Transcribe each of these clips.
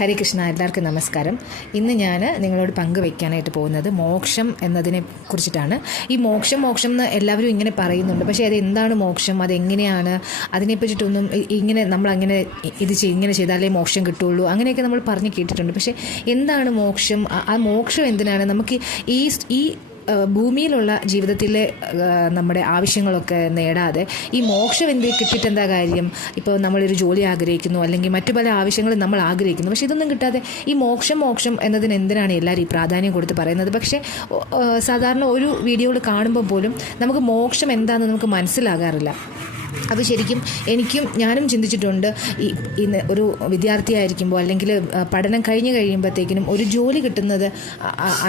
ഹരേ കൃഷ്ണ എല്ലാവർക്കും നമസ്കാരം. ഇന്ന് ഞാൻ നിങ്ങളോട് പങ്കുവെക്കാനായിട്ട് പോകുന്നത് മോക്ഷം എന്നതിനെ കുറിച്ചിട്ടാണ്. ഈ മോക്ഷം മോക്ഷം എന്ന് എല്ലാവരും ഇങ്ങനെ പറയുന്നുണ്ട്. പക്ഷേ അത് എന്താണ് മോക്ഷം? അതെങ്ങനെയാണ് അതിനെപ്പറ്റിയിട്ടൊന്നും ഇങ്ങനെ നമ്മൾ അങ്ങനെ ഇത് ഇങ്ങനെ ചെയ്താലേ മോക്ഷം കിട്ടുള്ളൂ. അങ്ങനെയൊക്കെ നമ്മൾ പറഞ്ഞ് കേട്ടിട്ടുണ്ട്. പക്ഷേ എന്താണ് മോക്ഷം? ആ- മോക്ഷം എന്തിനാണ്? നമുക്ക് ഈ ഈ ഭൂമിയിലുള്ള ജീവിതത്തിലെ നമ്മുടെ ആവശ്യങ്ങളൊക്കെ നേടാതെ ഈ മോക്ഷം എന്ത് കിട്ടിയിട്ട് എന്താ കാര്യം? ഇപ്പോൾ നമ്മളൊരു ജോലി ആഗ്രഹിക്കുന്നു അല്ലെങ്കിൽ മറ്റു പല ആവശ്യങ്ങളും നമ്മൾ ആഗ്രഹിക്കുന്നു. പക്ഷേ ഇതൊന്നും കിട്ടാതെ ഈ മോക്ഷം മോക്ഷം എന്നതിന് എന്തിനാണ് എല്ലാവരും ഈ പ്രാധാന്യം കൊടുത്ത് പറയുന്നത്? പക്ഷേ സാധാരണ ഒരു വീഡിയോകൾ കാണുമ്പോൾ പോലും നമുക്ക് മോക്ഷം എന്താണെന്ന് നമുക്ക് മനസ്സിലാകാറില്ല. അപ്പോൾ ശരിക്കും എനിക്കും ഞാനും ചിന്തിച്ചിട്ടുണ്ട് ഈ ഇന്ന് ഒരു വിദ്യാർത്ഥിയായിരിക്കുമ്പോൾ അല്ലെങ്കിൽ പഠനം കഴിഞ്ഞ് കഴിയുമ്പോഴത്തേക്കിനും ഒരു ജോലി കിട്ടുന്നത്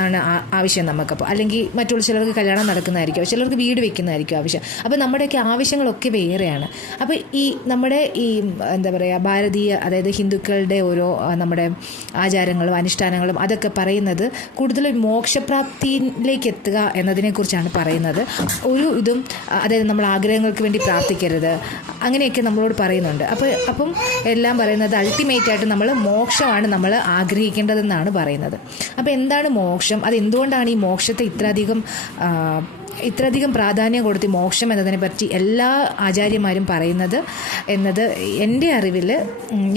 ആണ് ആവശ്യം നമുക്കപ്പോൾ. അല്ലെങ്കിൽ മറ്റുള്ള ചിലർക്ക് കല്യാണം നടക്കുന്നതായിരിക്കും ചിലർക്ക് വീട് വെക്കുന്നതായിരിക്കും ആവശ്യം. അപ്പോൾ നമ്മുടെയൊക്കെ ആവശ്യങ്ങളൊക്കെ വേറെയാണ്. അപ്പോൾ ഈ നമ്മുടെ ഈ എന്താ പറയുക ഭാരതീയ അതായത് ഹിന്ദുക്കളുടെ ഓരോ നമ്മുടെ ആചാരങ്ങളും അനുഷ്ഠാനങ്ങളും അതൊക്കെ പറയുന്നത് കൂടുതൽ മോക്ഷപ്രാപ്തിയിലേക്ക് എത്തുക എന്നതിനെക്കുറിച്ചാണ് പറയുന്നത്. ഒരു ഇതും അതായത് നമ്മൾ ആഗ്രഹങ്ങൾക്ക് വേണ്ടി പ്രാർത്ഥിക്കരുത് അങ്ങനെയൊക്കെ നമ്മളോട് പറയുന്നുണ്ട്. അപ്പോൾ അപ്പം എല്ലാം പറയുന്നത് അൾട്ടിമേറ്റ് ആയിട്ട് നമ്മൾ മോക്ഷമാണ് നമ്മൾ ആഗ്രഹിക്കേണ്ടതെന്നാണ് പറയുന്നത്. അപ്പോൾ എന്താണ് മോക്ഷം? അത് എന്തുകൊണ്ടാണ് ഈ മോക്ഷത്തെ ഇത്രയധികം ഇത്രയധികം പ്രാധാന്യം കൊടുത്ത് മോക്ഷം എന്നതിനെ പറ്റി എല്ലാ ആചാര്യന്മാരും പറയുന്നത് എന്നത് എന്റെ അറിവിൽ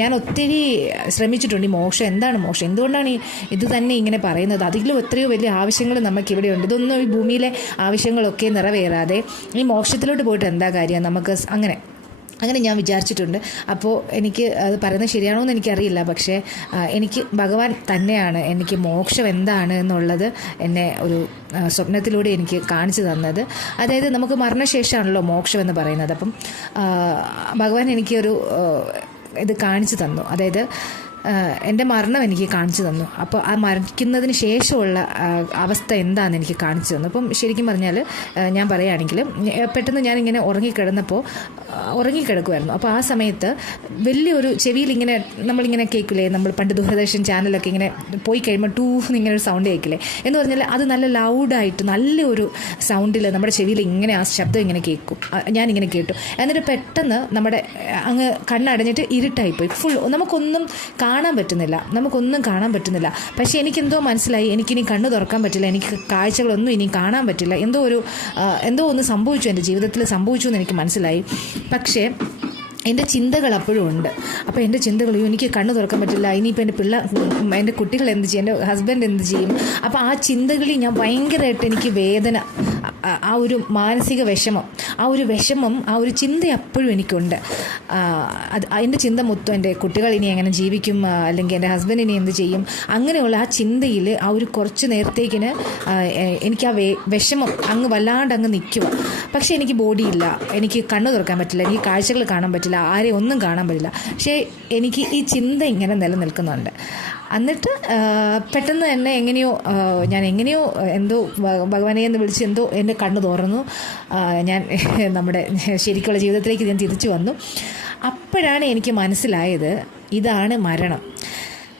ഞാൻ ഒത്തിരി ശ്രമിച്ചിട്ടുണ്ട് ഈ മോക്ഷം. എന്താണ് മോക്ഷം? എന്തുകൊണ്ടാണ് ഈ ഇത് തന്നെ ഇങ്ങനെ പറയുന്നത്? അതിലും എത്രയോ വലിയ ആവശ്യങ്ങൾ നമുക്ക് ഇവിടെയുണ്ട് ഇതൊന്നും ഈ ഭൂമിയിലെ ആവശ്യങ്ങളൊക്കെ നിറവേറാതെ ഈ മോക്ഷത്തിലോട്ട് പോയിട്ട് എന്താ കാര്യം? നമുക്ക് അങ്ങനെ അങ്ങനെ ഞാൻ വിചാരിച്ചിട്ടുണ്ട്. അപ്പോൾ എനിക്ക് അത് പറയുന്നത് ശരിയാണോ എന്ന് എനിക്കറിയില്ല. പക്ഷേ എനിക്ക് ഭഗവാൻ തന്നെയാണ് എനിക്ക് മോക്ഷം എന്താണ് എന്നുള്ളത് എന്നെ ഒരു സ്വപ്നത്തിലൂടെ എനിക്ക് കാണിച്ചു തന്നത്. അതായത് നമുക്ക് മരണശേഷമാണല്ലോ മോക്ഷം എന്ന് പറയുന്നത്. അപ്പം ഭഗവാൻ എനിക്കൊരു ഇത് കാണിച്ചു തന്നു. അതായത് എന്റെ മരണം എനിക്ക് കാണിച്ചു തന്നു. അപ്പോൾ ആ മരിക്കുന്നതിന് ശേഷമുള്ള അവസ്ഥ എന്താണെന്ന് എനിക്ക് കാണിച്ചു തന്നു. അപ്പം ശരിക്കും പറഞ്ഞാൽ ഞാൻ പറയുകയാണെങ്കിൽ പെട്ടെന്ന് ഞാനിങ്ങനെ ഉറങ്ങിക്കിടന്നപ്പോൾ ഉറങ്ങിക്കിടക്കുമായിരുന്നു അപ്പോൾ ആ സമയത്ത് വലിയൊരു ചെവിയിൽ ഇങ്ങനെ നമ്മളിങ്ങനെ കേൾക്കില്ലേ നമ്മൾ പണ്ട് ദൂരദർശൻ ചാനലൊക്കെ ഇങ്ങനെ പോയി കഴിയുമ്പോൾ ടൂ ഇങ്ങനെ ഒരു സൗണ്ട് കേൾക്കില്ലേ? എന്ന് പറഞ്ഞാൽ അത് നല്ല ലൗഡായിട്ട് നല്ലൊരു സൗണ്ടിൽ നമ്മുടെ ചെവിയിൽ ഇങ്ങനെ ആ ശബ്ദം ഇങ്ങനെ കേൾക്കും. ഞാനിങ്ങനെ കേട്ടു. എന്നിട്ട് പെട്ടെന്ന് നമ്മുടെ അങ്ങ് കണ്ണടഞ്ഞിട്ട് ഇരുട്ടായിപ്പോയി. ഫുൾ നമുക്കൊന്നും കാണാൻ പറ്റുന്നില്ല. നമുക്കൊന്നും കാണാൻ പറ്റുന്നില്ല. പക്ഷേ എനിക്കെന്തോ മനസ്സിലായി. എനിക്കിനി കണ്ണു തുറക്കാൻ പറ്റില്ല. എനിക്ക് കാഴ്ചകളൊന്നും ഇനി കാണാൻ പറ്റില്ല. എന്തോ ഒരു എന്തോ ഒന്ന് സംഭവിച്ചു എന്റെ ജീവിതത്തിൽ സംഭവിച്ചു എന്ന് എനിക്ക് മനസ്സിലായി. പക്ഷേ എന്റെ ചിന്തകൾ അപ്പോഴും ഉണ്ട്. അപ്പോൾ എന്റെ ചിന്തകൾ "അയ്യോ, എനിക്ക് കണ്ണു തുറക്കാൻ പറ്റില്ല. ഇനിയിപ്പോൾ എന്റെ പിള്ള എന്റെ കുട്ടികൾ എന്ത് ചെയ്യും? എന്റെ ഹസ്ബൻഡ് എന്ത് ചെയ്യും? അപ്പോൾ ആ ചിന്തകളിൽ ഞാൻ ഭയങ്കരമായിട്ട് എനിക്ക് വേദന ആ- ഒരു മാനസിക വിഷമം ആ ഒരു വിഷമം ആ ഒരു ചിന്ത അപ്പോഴും എനിക്കുണ്ട്. അത് എന്റെ ചിന്ത മൊത്തം എന്റെ കുട്ടികൾ ഇനി എങ്ങനെ ജീവിക്കും അല്ലെങ്കിൽ എന്റെ ഹസ്ബൻഡ് ഇനി എന്ത് ചെയ്യും അങ്ങനെയുള്ള ആ ചിന്തയിൽ ആ ഒരു കുറച്ച് നേരത്തേക്കിന് എനിക്ക് ആ വിഷമം അങ്ങ് വല്ലാണ്ട് അങ്ങ് നിൽക്കും പക്ഷേ എനിക്ക് ബോഡിയില്ല എനിക്ക് കണ്ണ് തുറക്കാൻ പറ്റില്ല. എനിക്ക് കാഴ്ചകൾ കാണാൻ പറ്റില്ല. ആരെയും ഒന്നും കാണാൻ പറ്റില്ല. പക്ഷേ എനിക്ക് ഈ ചിന്ത ഇങ്ങനെ നിലനിൽക്കുന്നുണ്ട്. എന്നിട്ട് പെട്ടെന്ന് തന്നെ എങ്ങനെയോ ഞാൻ എങ്ങനെയോ എന്തോ ഭഗവാനെ എന്ന് വിളിച്ച് എന്തോ എന്റെ കണ്ണ് തുറന്നു. ഞാൻ നമ്മുടെ ശരിക്കുള്ള ജീവിതത്തിലേക്ക് ഞാൻ തിരിച്ചു വന്നു. അപ്പോഴാണ് എനിക്ക് മനസ്സിലായത് ഇതാണ് മരണം.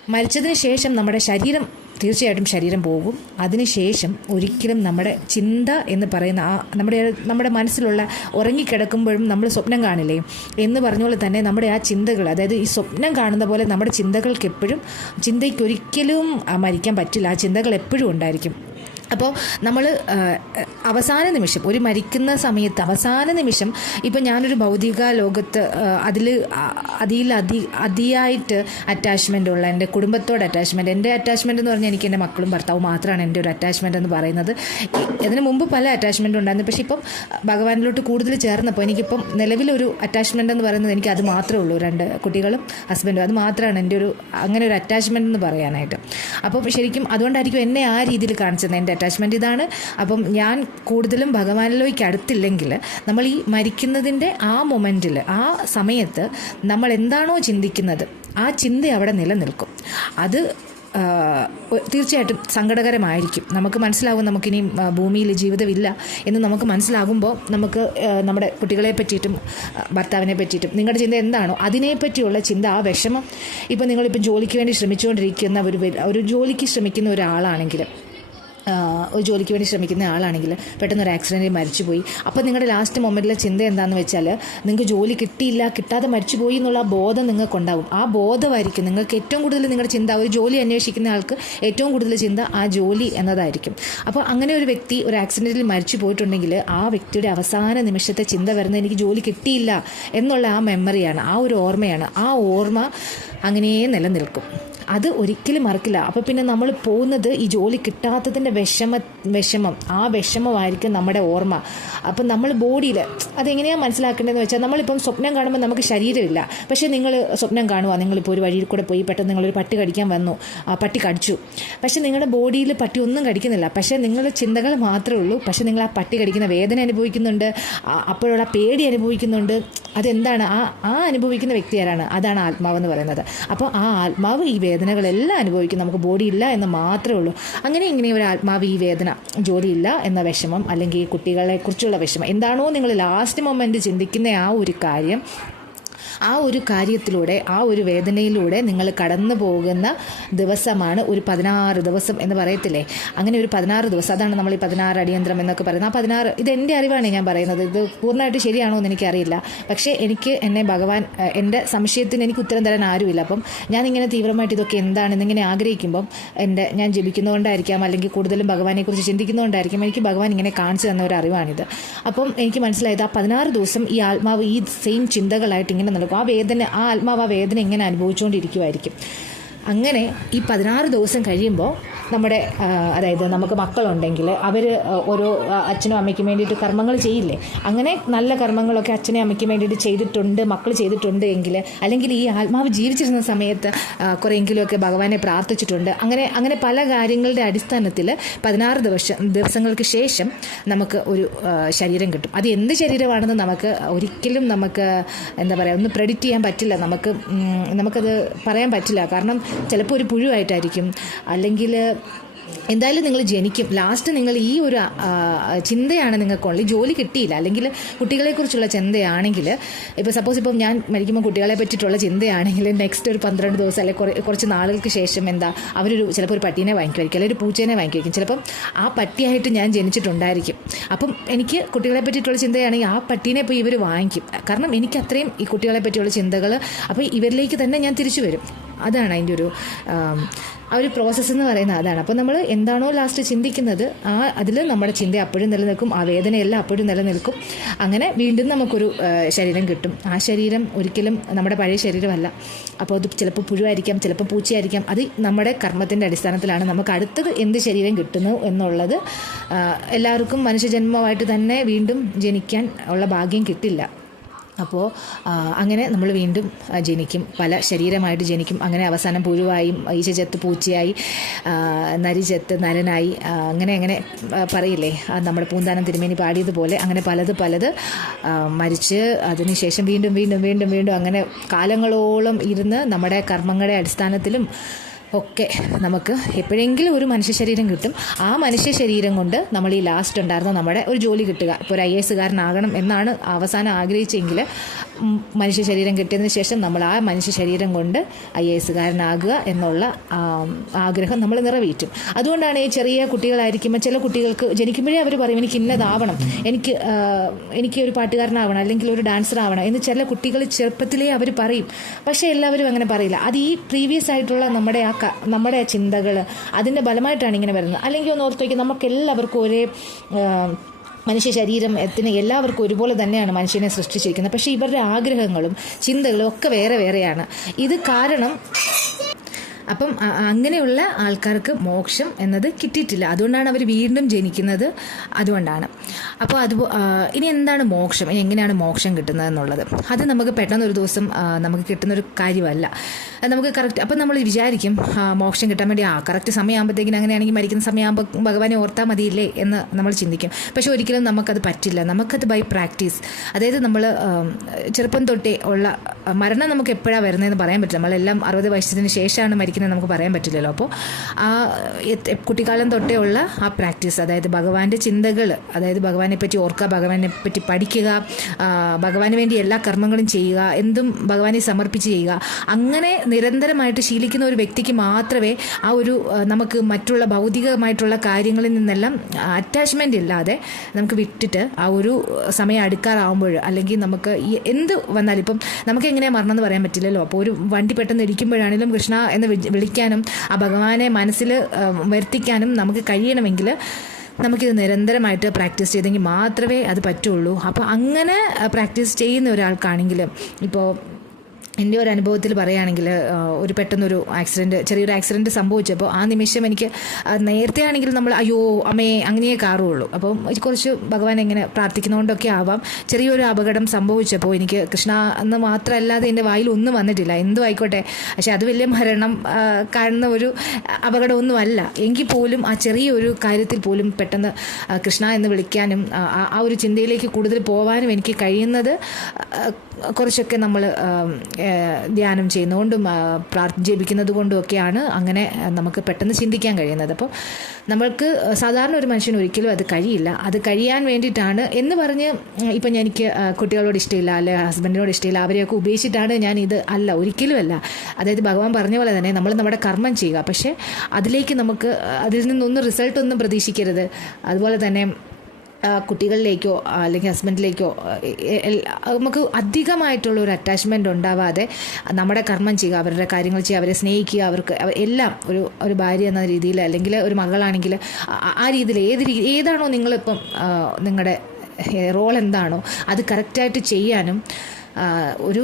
മരിച്ചതിന് ശേഷം നമ്മുടെ ശരീരം തീർച്ചയായിട്ടും ശരീരം പോകും. അതിനുശേഷം ഒരിക്കലും നമ്മുടെ ചിന്ത എന്ന് പറയുന്ന ആ നമ്മുടെ നമ്മുടെ മനസ്സിലുള്ള ഉറങ്ങിക്കിടക്കുമ്പോഴും നമ്മൾ സ്വപ്നം കാണില്ലേ? എന്ന് പറഞ്ഞ പോലെ തന്നെ നമ്മുടെ ആ ചിന്തകൾ അതായത് ഈ സ്വപ്നം കാണുന്ന പോലെ നമ്മുടെ ചിന്തകൾക്ക് എപ്പോഴും ചിന്തയ്ക്കൊരിക്കലും മരിക്കാൻ പറ്റില്ല. ആ ചിന്തകൾ എപ്പോഴും ഉണ്ടായിരിക്കും. അപ്പോൾ നമ്മൾ അവസാന നിമിഷം ഒരു മരിക്കുന്ന സമയത്ത് അവസാന നിമിഷം ഇപ്പം ഞാനൊരു ഭൗതിക ലോകത്ത് അതിൽ അതിൽ അതി അതിയായിട്ട് അറ്റാച്ച്മെന്റ് ഉള്ള എന്റെ കുടുംബത്തോട് അറ്റാച്ച്മെന്റ് എന്റെ അറ്റാച്ച്മെന്റ് എന്ന് പറഞ്ഞാൽ എനിക്ക് എന്റെ മക്കളും ഭർത്താവും മാത്രമാണ് എന്റെ ഒരു അറ്റാച്ച്മെന്റ് എന്ന് പറയുന്നത്. അതിന് മുമ്പ് പല അറ്റാച്ച്മെന്റ് ഉണ്ടായിരുന്നു. പക്ഷേ ഇപ്പം ഭഗവാനിലോട്ട് കൂടുതൽ ചേർന്നപ്പോൾ എനിക്കിപ്പം നിലവിലൊരു അറ്റാച്ച്മെന്റ് എന്ന് പറയുന്നത് എനിക്ക് അത് മാത്രമേ ഉള്ളൂ. രണ്ട് കുട്ടികളും ഹസ്ബൻഡും അത് മാത്രമാണ് എന്റെ ഒരു അങ്ങനെ ഒരു അറ്റാച്ച്മെന്റ് എന്ന് പറയാനായിട്ട്. അപ്പം ശരിക്കും അതുകൊണ്ടായിരിക്കും എന്നെ ആ രീതിയിൽ കാണിച്ചത്. എന്റെ അറ്റാച്ച്മെന്റ് ഇതാണ്. അപ്പം ഞാൻ കൂടുതലും ഭഗവാനിലേക്ക് അടുത്തില്ലെങ്കിൽ നമ്മൾ ഈ മരിക്കുന്നതിന്റെ ആ മൊമെന്റിൽ ആ സമയത്ത് നമ്മൾ എന്താണോ ചിന്തിക്കുന്നത് ആ ചിന്ത അവിടെ നിലനിൽക്കും. അത് തീർച്ചയായിട്ടും സങ്കടകരമായിരിക്കും. നമുക്ക് മനസ്സിലാവും നമുക്കിനി ഭൂമിയിൽ ജീവിതമില്ല എന്ന് നമുക്ക് മനസ്സിലാകുമ്പോൾ നമുക്ക് നമ്മുടെ കുട്ടികളെ പറ്റിയിട്ടും ഭർത്താവിനെ പറ്റിയിട്ടും നിങ്ങളുടെ ചിന്ത എന്താണോ അതിനെപ്പറ്റിയുള്ള ചിന്ത ആ വിഷമം. ഇപ്പം നിങ്ങളിപ്പം ജോലിക്ക് വേണ്ടി ശ്രമിച്ചുകൊണ്ടിരിക്കുന്ന ഒരു ഒരു ജോലിക്ക് ശ്രമിക്കുന്ന ഒരാളാണെങ്കിൽ ആ, ഒരു ജോലിക്ക് വേണ്ടി ശ്രമിക്കുന്ന ആളാണെങ്കിൽ പെട്ടെന്ന് ഒരു ആക്സിഡന്റിൽ മരിച്ചുപോയി. അപ്പോൾ നിങ്ങളുടെ ലാസ്റ്റ് മൊമെന്റിലെ ചിന്ത എന്താണെന്ന് വെച്ചാൽ നിങ്ങൾക്ക് ജോലി കിട്ടിയില്ല കിട്ടാതെ മരിച്ചുപോയി എന്നുള്ള ആ ബോധം നിങ്ങൾക്കുണ്ടാവും. ആ ബോധമായിരിക്കും നിങ്ങൾക്ക് ഏറ്റവും കൂടുതൽ നിങ്ങളുടെ ചിന്ത ഒരു ജോലി അന്വേഷിക്കുന്ന ആൾക്ക് ഏറ്റവും കൂടുതൽ ചിന്ത ആ ജോലി എന്നതായിരിക്കും. അപ്പോൾ അങ്ങനെ ഒരു വ്യക്തി ഒരു ആക്സിഡന്റിൽ മരിച്ചു പോയിട്ടുണ്ടെങ്കിൽ ആ വ്യക്തിയുടെ അവസാന നിമിഷത്തെ ചിന്ത വരുന്നത് എനിക്ക് ജോലി കിട്ടിയില്ല എന്നുള്ള ആ മെമ്മറിയാണ് ആ ഒരു ഓർമ്മയാണ് ആ ഓർമ്മ അങ്ങനെ നിലനിൽക്കും. അത് ഒരിക്കലും മറക്കില്ല. അപ്പോൾ പിന്നെ നമ്മൾ പോകുന്നത് ഈ ജോലി കിട്ടാത്തതിന്റെ വിഷമ വിഷമം. ആ വിഷമമായിരിക്കും നമ്മുടെ ഓർമ്മ. അപ്പം നമ്മൾ ബോഡിയിൽ അതെങ്ങനെയാണ് മനസ്സിലാക്കേണ്ടതെന്ന് വെച്ചാൽ നമ്മളിപ്പം സ്വപ്നം കാണുമ്പോൾ നമുക്ക് ശരീരമില്ല. പക്ഷേ നിങ്ങൾ സ്വപ്നം കാണുക നിങ്ങളിപ്പോൾ ഒരു വഴിയിൽ കൂടെ പോയി പെട്ടെന്ന് നിങ്ങളൊരു പട്ടി കടിക്കാൻ വന്നു. ആ പട്ടി കടിച്ചു. പക്ഷേ നിങ്ങളുടെ ബോഡിയിൽ പട്ടി ഒന്നും കടിക്കുന്നില്ല. പക്ഷേ നിങ്ങളുടെ ചിന്തകൾ മാത്രമേ ഉള്ളൂ. പക്ഷേ നിങ്ങൾ ആ പട്ടി കടിക്കുന്ന വേദന അനുഭവിക്കുന്നുണ്ട്. അപ്പോഴുള്ള പേടി അനുഭവിക്കുന്നുണ്ട്. അതെന്താണ്? ആ ആ അനുഭവിക്കുന്ന വ്യക്തി ആരാണ്? അതാണ് ആത്മാവെന്ന് പറയുന്നത്. അപ്പോൾ ആ ആത്മാവ് ഈ വേദനകളെല്ലാം അനുഭവിക്കും. നമുക്ക് ബോഡി ഇല്ല എന്ന് മാത്രമേ ഉള്ളൂ. അങ്ങനെ ഇങ്ങനെ ഒരു ആത്മാവ് ഈ വേദന ജോലിയില്ല എന്ന വിഷമം അല്ലെങ്കിൽ കുട്ടികളെക്കുറിച്ചുള്ള വിഷമം എന്താണോ നിങ്ങൾ ലാസ്റ്റ് മൊമെന്റ് ചിന്തിക്കുന്ന ആ ഒരു കാര്യം ആ ഒരു കാര്യത്തിലൂടെ ആ ഒരു വേദനയിലൂടെ നിങ്ങൾ കടന്നു പോകുന്ന ദിവസമാണ് ഒരു പതിനാറ് ദിവസം എന്ന് പറയത്തില്ലേ? അങ്ങനെ ഒരു പതിനാറ് ദിവസം അതാണ് നമ്മൾ ഈ പതിനാറ് അടിയന്തരം എന്നൊക്കെ പറയുന്നത്. ആ പതിനാറ് ഇത് എന്റെ അറിവാണ് ഞാൻ പറയുന്നത്. ഇത് പൂർണമായിട്ട് ശരിയാണോ എന്ന് എനിക്കറിയില്ല. പക്ഷേ എനിക്ക് എന്നെ ഭഗവാൻ എന്റെ സംശയത്തിന് എനിക്ക് ഉത്തരം തരാൻ ആരുമില്ല. അപ്പം ഞാനിങ്ങനെ തീവ്രമായിട്ട് ഇതൊക്കെ എന്താണ് ഇങ്ങനെ ആഗ്രഹിക്കുമ്പം എന്റെ ഞാൻ ജപിക്കുന്നതുകൊണ്ടായിരിക്കാം അല്ലെങ്കിൽ കൂടുതലും ഭഗവാനെക്കുറിച്ച് ചിന്തിക്കുന്നതുകൊണ്ടായിരിക്കും എനിക്ക് ഭഗവാൻ ഇങ്ങനെ കാണിച്ചു തന്ന ഒരു അറിവാണിത്. അപ്പം എനിക്ക് മനസ്സിലായത് ആ പതിനാറ് ദിവസം ഈ ആത്മാവ് ഈ സെയിം ചിന്തകളായിട്ട് ഇങ്ങനെ നടക്കും ആ വേദന ആ ആത്മാവ് ആ വേദന ഇങ്ങനെ അനുഭവിച്ചുകൊണ്ടിരിക്കുമായിരിക്കും അങ്ങനെ ഈ പതിനാറ് ദിവസം കഴിയുമ്പോൾ നമ്മുടെ അതായത് നമുക്ക് മക്കളുണ്ടെങ്കിൽ അവർ ഓരോ അച്ഛനും അമ്മയ്ക്കും വേണ്ടിയിട്ട് കർമ്മങ്ങൾ ചെയ്യില്ലേ? അങ്ങനെ നല്ല കർമ്മങ്ങളൊക്കെ അച്ഛനും അമ്മയ്ക്കും വേണ്ടിയിട്ട് ചെയ്തിട്ടുണ്ട് മക്കൾ ചെയ്തിട്ടുണ്ട് എങ്കിൽ അല്ലെങ്കിൽ ഈ ആത്മാവ് ജീവിച്ചിരുന്ന സമയത്ത് കുറേയെങ്കിലുമൊക്കെ ഭഗവാനെ പ്രാർത്ഥിച്ചിട്ടുണ്ട്. അങ്ങനെ അങ്ങനെ പല കാര്യങ്ങളുടെ അടിസ്ഥാനത്തിൽ പതിനാറ് ദിവസം ദിവസങ്ങൾക്ക് ശേഷം നമുക്ക് ഒരു ശരീരം കിട്ടും. അത് എന്ത് ശരീരമാണെന്ന് നമുക്ക് ഒരിക്കലും നമുക്ക് എന്താ പറയുക ഒന്ന് പ്രെഡിക്റ്റ് ചെയ്യാൻ പറ്റില്ല. നമുക്ക് നമുക്കത് പറയാൻ പറ്റില്ല. കാരണം ചിലപ്പോൾ ഒരു പുഴുവായിട്ടായിരിക്കും. അല്ലെങ്കിൽ എന്തായാലും നിങ്ങൾ ജനിക്കും. ലാസ്റ്റ് നിങ്ങൾ ഈ ഒരു ചിന്തയാണ് നിങ്ങൾക്കുള്ളത് ജോലി കിട്ടിയില്ല. അല്ലെങ്കിൽ കുട്ടികളെക്കുറിച്ചുള്ള ചിന്തയാണെങ്കിൽ ഇപ്പോൾ സപ്പോസ് ഇപ്പം ഞാൻ മരിക്കുമ്പോൾ കുട്ടികളെ പറ്റിയിട്ടുള്ള ചിന്തയാണെങ്കിൽ നെക്സ്റ്റ് ഒരു പന്ത്രണ്ട് ദിവസം അല്ലെങ്കിൽ കുറേ കുറച്ച് നാളുകൾക്ക് ശേഷം എന്താ അവരൊരു ചിലപ്പോൾ ഒരു പട്ടീനെ വാങ്ങിക്കുമായിരിക്കും. അല്ലെങ്കിൽ ഒരു പൂച്ചേനെ വാങ്ങിക്കുമായിരിക്കും. ചിലപ്പം ആ പട്ടിയായിട്ട് ഞാൻ ജനിച്ചിട്ടുണ്ടായിരിക്കും. അപ്പം എനിക്ക് കുട്ടികളെ പറ്റിയിട്ടുള്ള ചിന്തയാണെങ്കിൽ ആ പട്ടീനെ പോയി ഇവർ വാങ്ങിക്കും. കാരണം എനിക്ക് അത്രയും ഈ കുട്ടികളെ പറ്റിയുള്ള ചിന്തകൾ അപ്പോൾ ഇവരിലേക്ക് തന്നെ ഞാൻ തിരിച്ചു വരും. അതാണ് അതിന്റെ ഒരു ആ ഒരു പ്രോസസ്സ് എന്ന് പറയുന്നത് അതാണ്. അപ്പോൾ നമ്മൾ എന്താണോ ലാസ്റ്റ് ചിന്തിക്കുന്നത് ആ അതിൽ നമ്മുടെ ചിന്ത അപ്പോഴും നിലനിൽക്കും ആ വേദനയെല്ലാം അപ്പോഴും നിലനിൽക്കും. അങ്ങനെ വീണ്ടും നമുക്കൊരു ശരീരം കിട്ടും. ആ ശരീരം ഒരിക്കലും നമ്മുടെ പഴയ ശരീരമല്ല. അപ്പോൾ അത് ചിലപ്പോൾ പുഴുവായിരിക്കാം ചിലപ്പോൾ പൂച്ചയായിരിക്കാം. അത് നമ്മുടെ കർമ്മത്തിന്റെ അടിസ്ഥാനത്തിലാണ്. നമുക്ക് അടുത്തത് എന്ത് ശരീരം കിട്ടുന്നു എന്നുള്ളത് എല്ലാവർക്കും മനുഷ്യജന്മമായിട്ട് തന്നെ വീണ്ടും ജനിക്കാൻ ഉള്ള ഭാഗ്യം കിട്ടില്ല. അപ്പോൾ അങ്ങനെ നമ്മൾ വീണ്ടും ജനിക്കും. പല ശരീരമായിട്ട് ജനിക്കും. അങ്ങനെ അവസാനം പുഴുവായും ഈശചത്ത് പൂച്ചയായി നരിചത്ത് നരനായി അങ്ങനെ അങ്ങനെ പറയില്ലേ? നമ്മുടെ പൂന്താനം തിരുമേനി പാടിയതുപോലെ അങ്ങനെ പലത് പലത് മരിച്ച് അതിനുശേഷം വീണ്ടും വീണ്ടും വീണ്ടും വീണ്ടും അങ്ങനെ കാലങ്ങളോളം ഇരുന്ന് നമ്മുടെ കർമ്മങ്ങളുടെ അടിസ്ഥാനത്തിലും ഒക്കെ നമുക്ക് എപ്പോഴെങ്കിലും ഒരു മനുഷ്യ ശരീരം കിട്ടും. ആ മനുഷ്യ ശരീരം കൊണ്ട് നമ്മൾ ഈ ലാസ്റ്റ് ഉണ്ടായിരുന്ന നമ്മുടെ ഒരു ജോലി കിട്ടുക. ഇപ്പോൾ ഒരു ഐ എസ് കാരനാകണം എന്നാണ് അവസാനം ആഗ്രഹിച്ചെങ്കിൽ മനുഷ്യ ശരീരം കിട്ടിയതിന് ശേഷം നമ്മൾ ആ മനുഷ്യ ശരീരം കൊണ്ട് ഐ എ എസുകാരനാകുക എന്നുള്ള ആഗ്രഹം നമ്മൾ നിറവേറ്റും. അതുകൊണ്ടാണ് ഈ ചെറിയ കുട്ടികളായിരിക്കുമ്പോൾ ചില കുട്ടികൾക്ക് ജനിക്കുമ്പോഴേ അവർ പറയും എനിക്ക് ഇന്നതാവണം. എനിക്ക് എനിക്ക് ഒരു പാട്ടുകാരനാവണം അല്ലെങ്കിൽ ഒരു ഡാൻസർ ആവണം എന്ന് ചില കുട്ടികൾ ചെറുപ്പത്തിലേ അവർ പറയും. പക്ഷേ എല്ലാവരും അങ്ങനെ പറയില്ല. അത് ഈ പ്രീവിയസ് ആയിട്ടുള്ള നമ്മുടെ ആ നമ്മുടെ ആ ചിന്തകൾ അതിന്റെ ഫലമായിട്ടാണ് ഇങ്ങനെ വരുന്നത്. അല്ലെങ്കിൽ ഒന്ന് ഓർത്ത് വയ്ക്കുക നമുക്ക് എല്ലാവർക്കും ഒരേ മനുഷ്യ ശരീരത്തിന് എല്ലാവർക്കും ഒരുപോലെ തന്നെയാണ് മനുഷ്യനെ സൃഷ്ടിച്ചിരിക്കുന്നത്. പക്ഷേ ഇവരുടെ ആഗ്രഹങ്ങളും ചിന്തകളും ഒക്കെ വേറെ വേറെയാണ്. ഇത് കാരണം അപ്പം അങ്ങനെയുള്ള ആൾക്കാർക്ക് മോക്ഷം എന്നത് കിട്ടിയിട്ടില്ല. അതുകൊണ്ടാണ് അവർ വീണ്ടും ജനിക്കുന്നത് അതുകൊണ്ടാണ്. അപ്പോൾ അത് ഇനി എന്താണ് മോക്ഷം? ഇനി എങ്ങനെയാണ് മോക്ഷം കിട്ടുന്നത് എന്നുള്ളത്? അത് നമുക്ക് പെട്ടെന്ന് ഒരു ദിവസം നമുക്ക് കിട്ടുന്നൊരു കാര്യമല്ല. നമുക്ക് കറക്റ്റ് അപ്പം നമ്മൾ വിചാരിക്കും മോക്ഷം കിട്ടാൻ വേണ്ടി ആ കറക്റ്റ് സമയമാകുമ്പോഴത്തേക്കിനും അങ്ങനെയാണെങ്കിൽ മരിക്കുന്ന സമയമാകുമ്പോൾ ഭഗവാനെ ഓർത്താൽ മതിയില്ലേ എന്ന് നമ്മൾ ചിന്തിക്കും. പക്ഷെ ഒരിക്കലും നമുക്കത് പറ്റില്ല. നമുക്കത് ബൈ പ്രാക്ടീസ് അതായത് നമ്മൾ ചെറുപ്പം തൊട്ടേ ഉള്ള മരണം നമുക്ക് എപ്പോഴാണ് വരുന്നതെന്ന് പറയാൻ പറ്റില്ല. നമ്മളെല്ലാം അറുപത് വയസ്സിന് ശേഷമാണ് മരിക്കുന്നത് നമുക്ക് പറയാൻ പറ്റില്ലല്ലോ. അപ്പോൾ ആ കുട്ടിക്കാലം തൊട്ടേ ഉള്ള ആ പ്രാക്ടീസ് അതായത് ഭഗവാന്റെ ചിന്തകൾ അതായത് ഭഗവാനെ പറ്റി ഓർക്കുക ഭഗവാനെ പറ്റി പഠിക്കുക ഭഗവാന് വേണ്ടി എല്ലാ കർമ്മങ്ങളും ചെയ്യുക എന്തും ഭഗവാനെ സമർപ്പിച്ച് ചെയ്യുക. അങ്ങനെ നിരന്തരമായിട്ട് ശീലിക്കുന്ന ഒരു വ്യക്തിക്ക് മാത്രമേ ആ ഒരു നമുക്ക് മറ്റുള്ള ഭൗതികമായിട്ടുള്ള കാര്യങ്ങളിൽ നിന്നെല്ലാം അറ്റാച്ച്മെന്റ് ഇല്ലാതെ നമുക്ക് വിട്ടിട്ട് ആ ഒരു സമയം അടുക്കാറാവുമ്പോൾ അല്ലെങ്കിൽ നമുക്ക് എന്ത് വന്നാലും ഇപ്പം നമുക്ക് എങ്ങനെയാണ് മരണം എന്ന് പറയാൻ പറ്റില്ലല്ലോ. അപ്പോൾ ഒരു വണ്ടി പെട്ടെന്ന് ഇരിക്കുമ്പോഴാണെങ്കിലും കൃഷ്ണ എന്ന് വിളിക്കാനും ആ ഭഗവാനെ മനസ്സിൽ വരുത്തിക്കാനും നമുക്ക് കഴിയണമെങ്കിൽ നമുക്കിത് നിരന്തരമായിട്ട് പ്രാക്ടീസ് ചെയ്തെങ്കിൽ മാത്രമേ അത് പറ്റുള്ളൂ. അപ്പോൾ അങ്ങനെ പ്രാക്ടീസ് ചെയ്യുന്ന ഒരാൾക്കാണെങ്കിൽ ഇപ്പോൾ എന്റെ ഒരു അനുഭവത്തിൽ പറയുകയാണെങ്കിൽ ഒരു പെട്ടെന്നൊരു ആക്സിഡന്റ് ചെറിയൊരു ആക്സിഡന്റ് സംഭവിച്ചപ്പോൾ ആ നിമിഷം എനിക്ക് നേരത്തെ ആണെങ്കിൽ നമ്മൾ അയ്യോ അമ്മയെ അങ്ങനെയേ കാറുള്ളൂ. അപ്പം കുറച്ച് ഭഗവാൻ എങ്ങനെ പ്രാർത്ഥിക്കുന്നതുകൊണ്ടൊക്കെ ആവാം. ചെറിയൊരു അപകടം സംഭവിച്ചപ്പോൾ എനിക്ക് കൃഷ്ണ എന്ന് മാത്രമല്ലാതെ എന്റെ വായിൽ ഒന്നും വന്നിട്ടില്ല. എന്തും ആയിക്കോട്ടെ? പക്ഷെ അത് വലിയ മരണം കാണുന്ന ഒരു അപകടമൊന്നുമല്ല. എങ്കിൽ പോലും ആ ചെറിയൊരു കാര്യത്തിൽ പോലും പെട്ടെന്ന് കൃഷ്ണ എന്ന് വിളിക്കാനും ആ ഒരു ചിന്തയിലേക്ക് കൂടുതൽ പോവാനും എനിക്ക് കഴിയുന്നത് കുറച്ചൊക്കെ നമ്മൾ ധ്യാനം ചെയ്യുന്നതുകൊണ്ടും ആ, ജപിക്കുന്നത് കൊണ്ടും ഒക്കെയാണ് അങ്ങനെ നമുക്ക് പെട്ടെന്ന് ചിന്തിക്കാൻ കഴിയുന്നത്. അപ്പോൾ നമ്മൾക്ക് സാധാരണ ഒരു മനുഷ്യന് ഒരിക്കലും അത് കഴിയില്ല. അത് കഴിയാൻ വേണ്ടിയിട്ടാണ് എന്ന് പറഞ്ഞ് ഇപ്പം എനിക്ക് കുട്ടികളോട് ഇഷ്ടമില്ല അല്ലെ ഹസ്ബൻഡിനോട് ഇഷ്ടമില്ല അവരെയൊക്കെ ഉപേക്ഷിച്ചിട്ടാണ് ഞാൻ ഇത് അല്ല ഒരിക്കലും അല്ല. അതായത് ഭഗവാൻ പറഞ്ഞ പോലെ തന്നെ നമ്മൾ നമ്മുടെ കർമ്മം ചെയ്യുക. പക്ഷേ അതിലേക്ക് നമുക്ക് അതിൽ നിന്നൊന്നും റിസൾട്ടൊന്നും പ്രതീക്ഷിക്കരുത്. അതുപോലെ തന്നെ കുട്ടികളിലേക്കോ അല്ലെങ്കിൽ ഹസ്ബൻഡിലേക്കോ നമുക്ക് അധികമായിട്ടുള്ള ഒരു അറ്റാച്ച്മെന്റ് ഉണ്ടാവാതെ നമ്മുടെ കർമ്മം ചെയ്യുക അവരുടെ കാര്യങ്ങൾ ചെയ്യുക അവരെ സ്നേഹിക്കുക അവർക്ക് എല്ലാം ഒരു ഒരു ഭാര്യ എന്ന രീതിയിൽ അല്ലെങ്കിൽ ഒരു മകളാണെങ്കിൽ ആ- രീതിയിൽ ഏത് രീതി ഏതാണോ നിങ്ങളിപ്പം നിങ്ങളുടെ റോൾ എന്താണോ അത് കറക്റ്റായിട്ട് ചെയ്യാനും ഒരു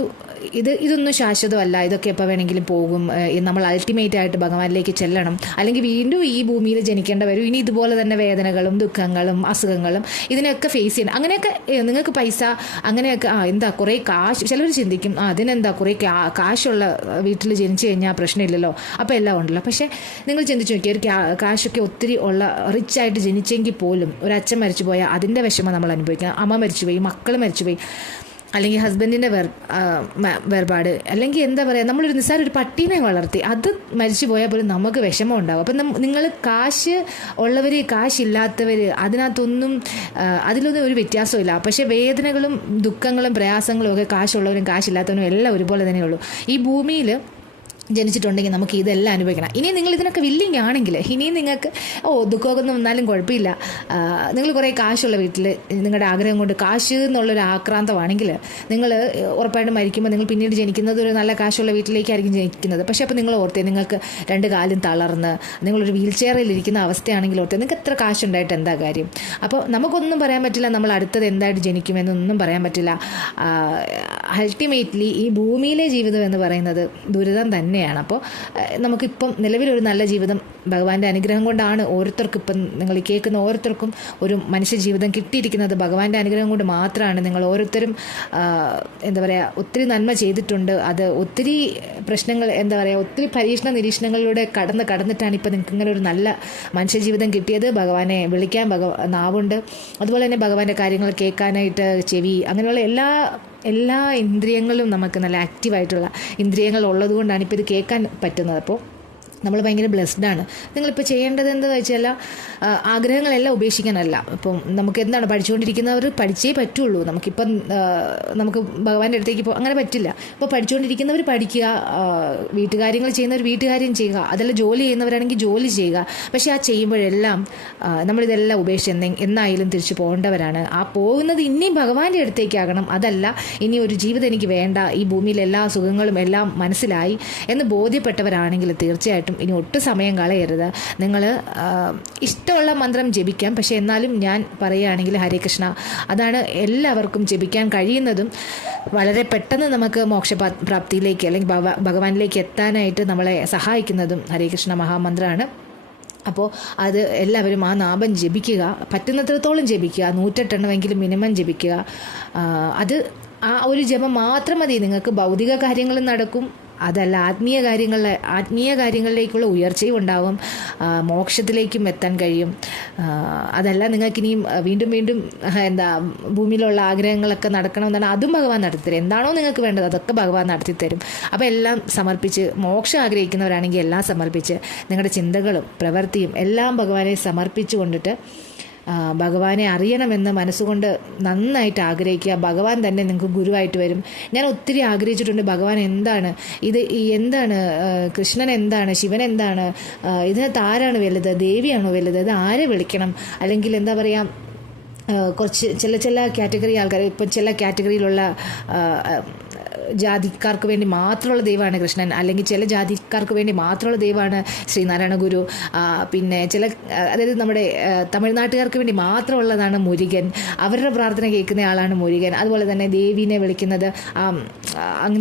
ഇത് ഇതൊന്നും ശാശ്വതമല്ല. ഇതൊക്കെ എപ്പോൾ വേണമെങ്കിലും പോകും. നമ്മൾ അൾട്ടിമേറ്റ് ആയിട്ട് ഭഗവാനിലേക്ക് ചെല്ലണം. അല്ലെങ്കിൽ വീണ്ടും ഈ ഭൂമിയിൽ ജനിക്കേണ്ട വരും. ഇനി ഇതുപോലെ തന്നെ വേദനകളും ദുഃഖങ്ങളും അസുഖങ്ങളും ഇതിനൊക്കെ ഫേസ് ചെയ്യണം. അങ്ങനെയൊക്കെ നിങ്ങൾക്ക് പൈസ അങ്ങനെയൊക്കെ ആ എന്താ കുറേ കാശ് ചിലവർ ചിന്തിക്കും ആ അതിനെന്താ കുറേ കാശുള്ള വീട്ടിൽ ജനിച്ചു കഴിഞ്ഞാൽ പ്രശ്നമില്ലല്ലോ. അപ്പോൾ എല്ലാം ഉണ്ടല്ലോ. പക്ഷേ നിങ്ങൾ ചിന്തിച്ച് നോക്കിയാൽ ഒരു കാശൊക്കെ ഒത്തിരി ഉള്ള റിച്ച് ആയിട്ട് ജനിച്ചെങ്കിൽ പോലും ഒരു അച്ഛൻ മരിച്ചു പോയാൽ അതിന്റെ വിഷമം നമ്മൾ അനുഭവിക്കണം. അമ്മ മരിച്ചു പോയി മക്കൾ മരിച്ചുപോയി. അല്ലെങ്കിൽ ഹസ്ബൻഡിന്റെ വേർപാട് അല്ലെങ്കിൽ എന്താ പറയുക നമ്മളൊരു നിസ്സാര ഒരു പട്ടീനെ വളർത്തി അത് മരിച്ചു പോയാൽ പോലും നമുക്ക് വിഷമം ഉണ്ടാകും അപ്പം നിങ്ങൾ കാശ് ഉള്ളവർ കാശില്ലാത്തവർ അതിനകത്തൊന്നും അതിലൊന്നും ഒരു വ്യത്യാസമില്ല പക്ഷേ വേദനകളും ദുഃഖങ്ങളും പ്രയാസങ്ങളും ഒക്കെ കാശുള്ളവരും കാശില്ലാത്തവരും എല്ലാം ഒരുപോലെ തന്നെയുള്ളൂ. ഈ ഭൂമിയിൽ ജനിച്ചിട്ടുണ്ടെങ്കിൽ നമുക്ക് ഇതെല്ലാം അനുഭവിക്കണം. ഇനി നിങ്ങൾ ഇതിനൊക്കെ വില്ലിങ് ആണെങ്കിൽ ഇനിയും നിങ്ങൾക്ക് ഓ ദുഃഖമൊക്കെ ഒന്നും വന്നാലും കുഴപ്പമില്ല. നിങ്ങൾ കുറേ കാശുള്ള വീട്ടിൽ നിങ്ങളുടെ ആഗ്രഹം കൊണ്ട് കാശ് എന്നുള്ളൊരു ആക്രാന്തമാണെങ്കിൽ നിങ്ങൾ ഉറപ്പായിട്ടും മരിക്കുമ്പോൾ നിങ്ങൾ പിന്നീട് ജനിക്കുന്നത് ഒരു നല്ല കാശുള്ള വീട്ടിലേക്കായിരിക്കും ജനിക്കുന്നത്. പക്ഷേ അപ്പോൾ നിങ്ങൾ ഓർത്തേ നിങ്ങൾക്ക് രണ്ട് കാലും തളർന്ന് നിങ്ങളൊരു വീൽ ചെയറിൽ ഇരിക്കുന്ന അവസ്ഥയാണെങ്കിൽ ഓർത്തേ നിങ്ങൾക്ക് എത്ര കാശുണ്ടായിട്ട് എന്താ കാര്യം? അപ്പോൾ നമുക്കൊന്നും പറയാൻ പറ്റില്ല നമ്മൾ അടുത്തത് എന്തായിട്ട് ജനിക്കുമെന്നൊന്നും പറയാൻ പറ്റില്ല. അൾട്ടിമേറ്റ്ലി ഈ ഭൂമിയിലെ ജീവിതം എന്ന് പറയുന്നത് ദുരിതം തന്നെയാണ്. അപ്പോൾ നമുക്കിപ്പം നിലവിലൊരു നല്ല ജീവിതം ഭഗവാന്റെ അനുഗ്രഹം കൊണ്ടാണ് ഓരോരുത്തർക്കും ഇപ്പം നിങ്ങൾ കേൾക്കുന്ന ഓരോരുത്തർക്കും ഒരു മനുഷ്യ ജീവിതം കിട്ടിയിരിക്കുന്നത്. ഭഗവാന്റെ അനുഗ്രഹം കൊണ്ട് മാത്രമാണ് നിങ്ങൾ ഓരോരുത്തരും എന്താ പറയുക ഒത്തിരി നന്മ ചെയ്തിട്ടുണ്ട്. അത് ഒത്തിരി പ്രശ്നങ്ങൾ എന്താ പറയുക ഒത്തിരി പരീക്ഷണ നിരീക്ഷണങ്ങളിലൂടെ കടന്ന് കടന്നിട്ടാണ് ഇപ്പം നിങ്ങൾക്ക് ഇങ്ങനെ ഒരു നല്ല മനുഷ്യജീവിതം കിട്ടിയത്. ഭഗവാനെ വിളിക്കാൻ ഭഗ നാവുണ്ട്. അതുപോലെ തന്നെ ഭഗവാന്റെ കാര്യങ്ങൾ കേൾക്കാനായിട്ട് ചെവി അങ്ങനെയുള്ള എല്ലാ എല്ലാ ഇന്ദ്രിയങ്ങളും നമുക്ക് നല്ല ആക്റ്റീവായിട്ടുള്ള ഇന്ദ്രിയങ്ങൾ ഉള്ളതുകൊണ്ടാണ് ഇപ്പോൾ ഇത് കേൾക്കാൻ പറ്റുന്നത്. അപ്പോൾ നമ്മൾ ഭയങ്കര ബ്ലെസ്ഡ് ആണ്. നിങ്ങളിപ്പോൾ ചെയ്യേണ്ടത് എന്ന് വെച്ചാൽ ആഗ്രഹങ്ങളെല്ലാം ഉപേക്ഷിക്കാനല്ല. ഇപ്പം നമുക്ക് എന്താണ് പഠിച്ചുകൊണ്ടിരിക്കുന്നവർ പഠിച്ചേ പറ്റുള്ളൂ. നമുക്കിപ്പം നമുക്ക് ഭഗവാന്റെ അടുത്തേക്ക് ഇപ്പോൾ അങ്ങനെ പറ്റില്ല. ഇപ്പോൾ പഠിച്ചുകൊണ്ടിരിക്കുന്നവർ പഠിക്കുക വീട്ടുകാര്യങ്ങൾ ചെയ്യുന്നവർ വീട്ടുകാര്യം ചെയ്യുക അതല്ല ജോലി ചെയ്യുന്നവരാണെങ്കിൽ ജോലി ചെയ്യുക. പക്ഷേ ആ ചെയ്യുമ്പോഴെല്ലാം നമ്മളിതെല്ലാം ഉപേക്ഷിച്ച് എന്തെ എന്നായാലും തിരിച്ചു പോകേണ്ടവരാണ്. ആ പോകുന്നത് ഇനിയും ഭഗവാന്റെ അടുത്തേക്കാകണം. അതല്ല ഇനി ഒരു ജീവിതം എനിക്ക് വേണ്ട. ഈ ഭൂമിയിൽ എല്ലാ സുഖങ്ങളും എല്ലാം മനസ്സിലായി എന്ന് ബോധ്യപ്പെട്ടവരാണെങ്കിൽ തീർച്ചയായിട്ടും ഇനി ഒട്ടും സമയം കളയരുത്. നിങ്ങൾ ഇഷ്ടമുള്ള മന്ത്രം ജപിക്കാം. പക്ഷേ എന്നാലും ഞാൻ പറയുകയാണെങ്കിൽ ഹരേ കൃഷ്ണ അതാണ് എല്ലാവർക്കും ജപിക്കാൻ കഴിയുന്നതും വളരെ പെട്ടെന്ന് നമുക്ക് മോക്ഷ പ്രാപ്തിയിലേക്ക് അല്ലെങ്കിൽ ഭഗ- ഭഗവാനിലേക്ക് എത്താനായിട്ട് നമ്മളെ സഹായിക്കുന്നതും ഹരേ കൃഷ്ണ മഹാമന്ത്രമാണ് അപ്പോൾ അത് എല്ലാവരും ആ നാമം ജപിക്കുക പറ്റുന്നത്രത്തോളം ജപിക്കുക നൂറ്റെട്ടെണ്ണമെങ്കിലും മിനിമം ജപിക്കുക. അത് ആ ഒരു ജപം മാത്രം മതി. നിങ്ങൾക്ക് ഭൗതിക കാര്യങ്ങൾ നടക്കും. അതല്ല ആത്മീയ കാര്യങ്ങളിലെ ആത്മീയ കാര്യങ്ങളിലേക്കുള്ള ഉയർച്ചയും ഉണ്ടാവും. മോക്ഷത്തിലേക്കും എത്താൻ കഴിയും. അതല്ല നിങ്ങൾക്ക് ഇനിയും വീണ്ടും വീണ്ടും എന്താ ഭൂമിയിലുള്ള ആഗ്രഹങ്ങളൊക്കെ നടക്കണമെന്നാണ് അതും ഭഗവാൻ നടത്തിത്തരും. എന്താണോ നിങ്ങൾക്ക് വേണ്ടത് അതൊക്കെ ഭഗവാൻ നടത്തിത്തരും. അപ്പോൾ എല്ലാം സമർപ്പിച്ച് മോക്ഷം ആഗ്രഹിക്കുന്നവരാണെങ്കിൽ എല്ലാം സമർപ്പിച്ച് നിങ്ങളുടെ ചിന്തകളും പ്രവൃത്തിയും എല്ലാം ഭഗവാനെ സമർപ്പിച്ചു കൊണ്ടിട്ട് ഭഗവാനെ അറിയണമെന്ന് മനസ്സുകൊണ്ട് നന്നായിട്ട് ആഗ്രഹിക്കുക. ഭഗവാൻ തന്നെ നിങ്ങൾക്ക് ഗുരുവായിട്ട് വരും. ഞാൻ ഒത്തിരി ആഗ്രഹിച്ചിട്ടുണ്ട് ഭഗവാൻ എന്താണ്? ഇത് എന്താണ്? കൃഷ്ണൻ എന്താണ്? ശിവൻ എന്താണ്? ഇതിനകത്ത് ആരാണ് വലുത് ദേവിയാണോ വലുത് ഇത് ആരെ വിളിക്കണം? അല്ലെങ്കിൽ എന്താ പറയുക കുറച്ച് ചില ചില കാറ്റഗറി ആൾക്കാർ ഇപ്പം ചില കാറ്റഗറിയിലുള്ള ജാതിക്കാർക്ക് വേണ്ടി മാത്രമുള്ള ദൈവമാണ് കൃഷ്ണൻ. അല്ലെങ്കിൽ ചില ജാതിക്കാർക്ക് വേണ്ടി മാത്രമുള്ള ദൈവമാണ് ശ്രീനാരായണ ഗുരു. പിന്നെ ചില അതായത് നമ്മുടെ തമിഴ്നാട്ടുകാർക്ക് വേണ്ടി മാത്രമുള്ളതാണ് മുരുകൻ. അവരുടെ പ്രാർത്ഥന കേൾക്കുന്ന ആളാണ് മുരുകൻ. അതുപോലെ തന്നെ ദേവീനെ വിളിക്കുന്നത്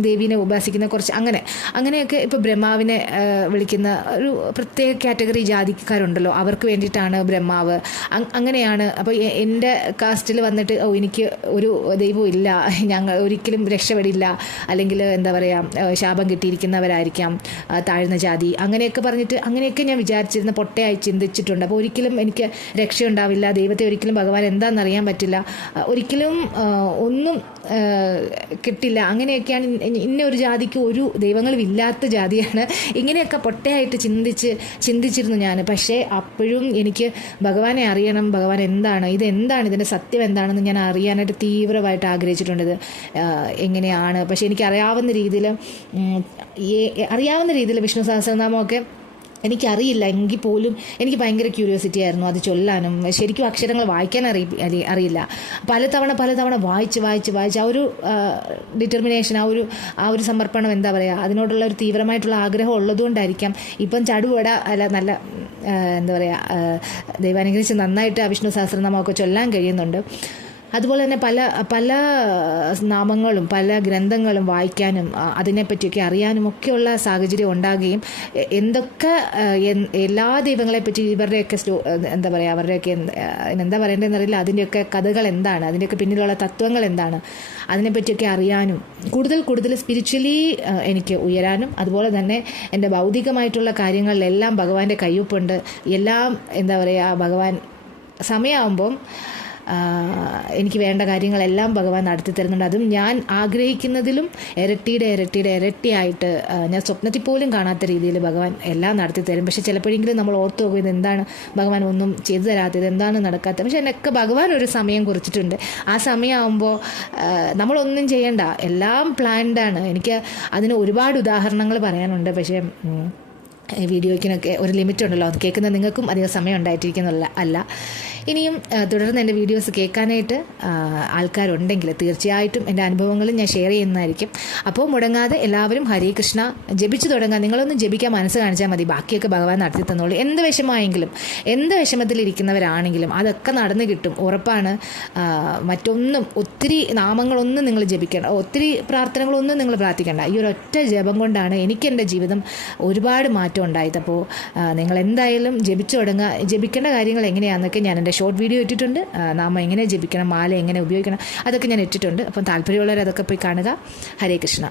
ദേവീനെ ഉപാസിക്കുന്ന കുറച്ച് അങ്ങനെ. അങ്ങനെയൊക്കെ ഇപ്പോൾ ബ്രഹ്മാവിനെ വിളിക്കുന്ന ഒരു പ്രത്യേക കാറ്റഗറി ജാതിക്കാരുണ്ടല്ലോ. അവർക്ക് വേണ്ടിയിട്ടാണ് ബ്രഹ്മാവ്. അങ്ങനെയാണ്. അപ്പോൾ എന്റെ കാസ്റ്റിൽ വന്നിട്ട് ഓ എനിക്ക് ഒരു ദൈവം ഇല്ല. ഞങ്ങൾ ഒരിക്കലും രക്ഷപ്പെടില്ല. അല്ലെങ്കിൽ എന്താ പറയുക ശാപം കിട്ടിയിരിക്കുന്നവരായിരിക്കാം. താഴ്ന്ന ജാതി. അങ്ങനെയൊക്കെ പറഞ്ഞിട്ട് അങ്ങനെയൊക്കെ ഞാൻ വിചാരിച്ചിരുന്ന പൊട്ടയായി ചിന്തിച്ചിട്ടുണ്ട്. അപ്പോൾ ഒരിക്കലും എനിക്ക് രക്ഷയുണ്ടാവില്ല. ദൈവത്തെ ഒരിക്കലും ഭഗവാൻ എന്താണെന്ന് അറിയാൻ പറ്റില്ല ഒരിക്കലും ഒന്നും കിട്ടില്ല. അങ്ങനെയൊക്കെയാണ് ഇന്ന- ഒരു ജാതിക്ക് ഒരു ദൈവങ്ങളും ഇല്ലാത്ത ജാതിയാണ്. ഇങ്ങനെയൊക്കെ പൊട്ടയായിട്ട് ചിന്തിച്ച് ചിന്തിച്ചിരുന്നു ഞാൻ. പക്ഷേ അപ്പോഴും എനിക്ക് ഭഗവാനെ അറിയണം. ഭഗവാൻ എന്താണ്? ഇത് എന്താണ് ഇതിന്റെ സത്യം എന്താണെന്ന് ഞാൻ അറിയാനായിട്ട് തീവ്രമായിട്ട് ആഗ്രഹിച്ചിട്ടുണ്ട്. എങ്ങനെയാണ്? പക്ഷേ എനിക്ക് അറിയാവുന്ന രീതിയിൽ അറിയാവുന്ന രീതിയിൽ വിഷ്ണു സഹസ്രനാമമൊക്കെ എനിക്കറിയില്ല. എങ്കിൽ പോലും എനിക്ക് ഭയങ്കര ക്യൂരിയോസിറ്റി ആയിരുന്നു അത് ചൊല്ലാനും. ശരിക്കും അക്ഷരങ്ങൾ വായിക്കാൻ അറി- അറിയില്ല. പലതവണ പലതവണ വായിച്ച് വായിച്ച് വായിച്ച് ആ ഒരു ഡിറ്റർമിനേഷൻ ആ ഒരു ആ ഒരു സമർപ്പണം എന്താ പറയുക അതിനോടുള്ള ഒരു തീവ്രമായിട്ടുള്ള ആഗ്രഹം ഉള്ളതുകൊണ്ടായിരിക്കാം ഇപ്പം ചടുവട അല്ല നല്ല എന്താ പറയുക ദൈവാനുഗ്രഹിച്ച് നന്നായിട്ട് ആ വിഷ്ണു സഹസ്രനാമമൊക്കെ ചൊല്ലാൻ കഴിയുന്നുണ്ട്. അതുപോലെ തന്നെ പല പല നാമങ്ങളും പല ഗ്രന്ഥങ്ങളും വായിക്കാനും അതിനെപ്പറ്റിയൊക്കെ അറിയാനും ഒക്കെയുള്ള സാഹചര്യം ഉണ്ടാകുകയും എന്തൊക്കെ എല്ലാ ദൈവങ്ങളെപ്പറ്റി ഇവരുടെയൊക്കെ സ്റ്റോ എന്താ പറയുക അവരുടെയൊക്കെ എന്ത്- എന്താ പറയേണ്ടതെന്ന് അറിയില്ല. അതിന്റെയൊക്കെ കഥകൾ എന്താണ്? അതിന്റെയൊക്കെ പിന്നിലുള്ള തത്വങ്ങൾ എന്താണ്? അതിനെപ്പറ്റിയൊക്കെ അറിയാനും കൂടുതൽ കൂടുതൽ സ്പിരിച്വലി എനിക്ക് ഉയരാനും അതുപോലെ തന്നെ എന്റെ ഭൗതികമായിട്ടുള്ള കാര്യങ്ങളിലെല്ലാം ഭഗവാന്റെ കയ്യൊപ്പുണ്ട്. എല്ലാം എന്താ പറയുക ഭഗവാൻ സമയമാകുമ്പം എനിക്ക് വേണ്ട കാര്യങ്ങളെല്ലാം ഭഗവാൻ നടത്തി തരുന്നുണ്ട്. അതും ഞാൻ ആഗ്രഹിക്കുന്നതിലും ഇരട്ടിയുടെ ഇരട്ടിയുടെ ഇരട്ടിയായിട്ട് ഞാൻ സ്വപ്നത്തിൽ പോലും കാണാത്ത രീതിയിൽ ഭഗവാൻ എല്ലാം നടത്തി തരും. പക്ഷെ ചിലപ്പോഴെങ്കിലും നമ്മൾ ഓർത്തു പോകും എന്താണ് ഭഗവാൻ ഒന്നും ചെയ്തു തരാത്തത് എന്താണ് നടക്കാത്തത്. പക്ഷെ എന്നൊക്കെ ഭഗവാൻ ഒരു സമയം കുറിച്ചിട്ടുണ്ട്. ആ സമയമാകുമ്പോൾ നമ്മളൊന്നും ചെയ്യണ്ട. എല്ലാം പ്ലാൻഡാണ് എനിക്ക് അതിന് ഒരുപാട് ഉദാഹരണങ്ങൾ പറയാനുണ്ട്. പക്ഷേ വീഡിയോയ്ക്കിനൊക്കെ ഒരു ലിമിറ്റ് ഉണ്ടല്ലോ. അത് കേൾക്കുന്ന നിങ്ങൾക്കും അധികം സമയം ഉണ്ടായിട്ടിരിക്കുന്നില്ല അല്ല ഇനിയും തുടർന്ന് എന്റെ വീഡിയോസ് കേൾക്കാനായിട്ട് ആൾക്കാരുണ്ടെങ്കിൽ തീർച്ചയായിട്ടും എന്റെ അനുഭവങ്ങളും ഞാൻ ഷെയർ ചെയ്യുന്നതായിരിക്കും. അപ്പോൾ മുടങ്ങാതെ എല്ലാവരും ഹരേ കൃഷ്ണ ജപിച്ചു തുടങ്ങാൻ നിങ്ങളൊന്നും ജപിക്കാൻ മനസ്സ് കാണിച്ചാൽ മതി. ബാക്കിയൊക്കെ ഭഗവാൻ നടത്തി തന്നോളൂ. എന്ത് വിഷമമായെങ്കിലും എന്ത് വിഷമത്തിലിരിക്കുന്നവരാണെങ്കിലും അതൊക്കെ നടന്നു കിട്ടും. ഉറപ്പാണ്. മറ്റൊന്നും ഒത്തിരി നാമങ്ങളൊന്നും നിങ്ങൾ ജപിക്കേണ്ട ഒത്തിരി പ്രാർത്ഥനകളൊന്നും നിങ്ങൾ പ്രാർത്ഥിക്കേണ്ട. ഈ ഒരു ഒറ്റ ജപം കൊണ്ടാണ് എനിക്ക് എന്റെ ജീവിതം ഒരുപാട് മാറ്റം ഉണ്ടായത്. അപ്പോൾ നിങ്ങൾ എന്തായാലും ജപിച്ചു തുടങ്ങുക ജപിക്കേണ്ട കാര്യങ്ങൾ എങ്ങനെയാണെന്നൊക്കെ ഞാൻ എന്റെ ഷോർട്ട് വീഡിയോ ഇട്ടിട്ടുണ്ട്. നാമം എങ്ങനെ ജപിക്കണം മാല എങ്ങനെ ഉപയോഗിക്കണം അതൊക്കെ ഞാൻ ഇട്ടിട്ടുണ്ട്. അപ്പം താല്പര്യമുള്ളവർ അതൊക്കെ പോയി കാണുക. ഹരേ കൃഷ്ണ.